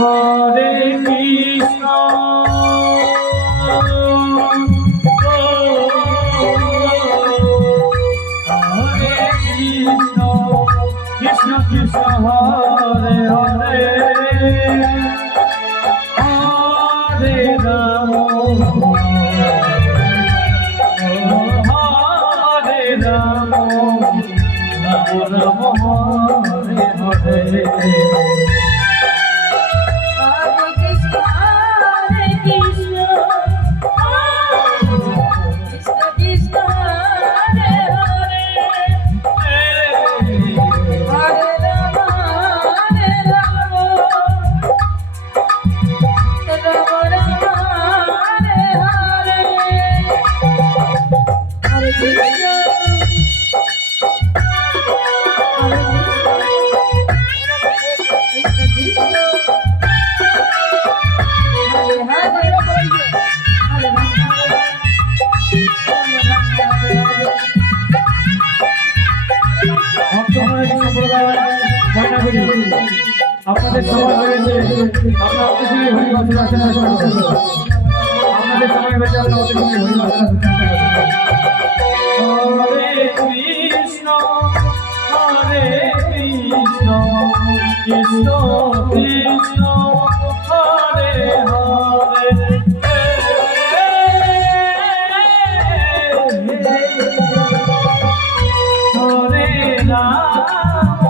হরে কৃষ্ণ হরে কৃষ্ণ কৃষ্ণ কৃষ্ণ হরে হরে হরে রাম হরে রাম রাম রাম হরে হরে আপনাদের সময় হয়েছে আমরা অতিথি হরি বাসন আসেন আপনাদের সময় হয়েছে আমরা অতিথি হরি বাসন হরে কৃষ্ণ কৃষ্ণ কৃষ্ণ হরে হরে হরে রাম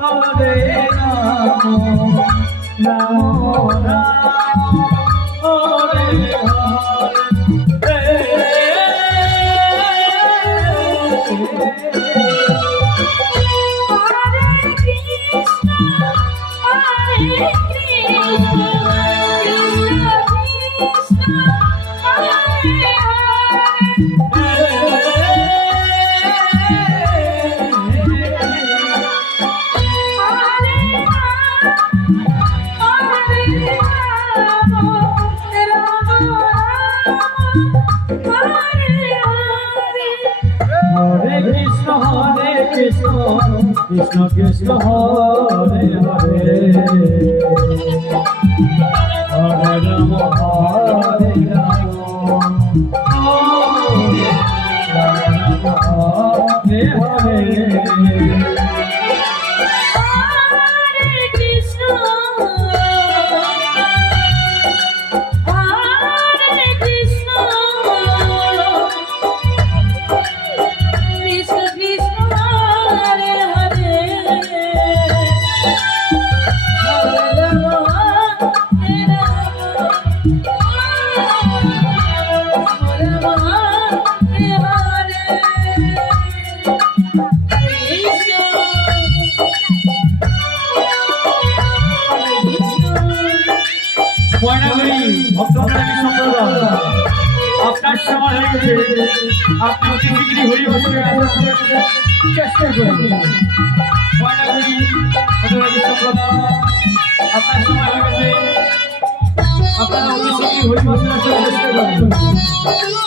হরে Ram Ram Ram Hare Hare Hare Krishna, Krishna Krishna, Hare Hare, Hare Rama, Hare Rama, Hare Hare. আপনার সময় হয়ে গেছে আপনি অতি শীঘ্রই হরি বাসনে চেষ্টা করুন আপনার সময় হয়ে গেছে আপনারা অতি শীঘ্রই হরি বাসনে চেষ্টা করুন